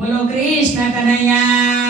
બોલો કૃષ્ણ કનૈયા.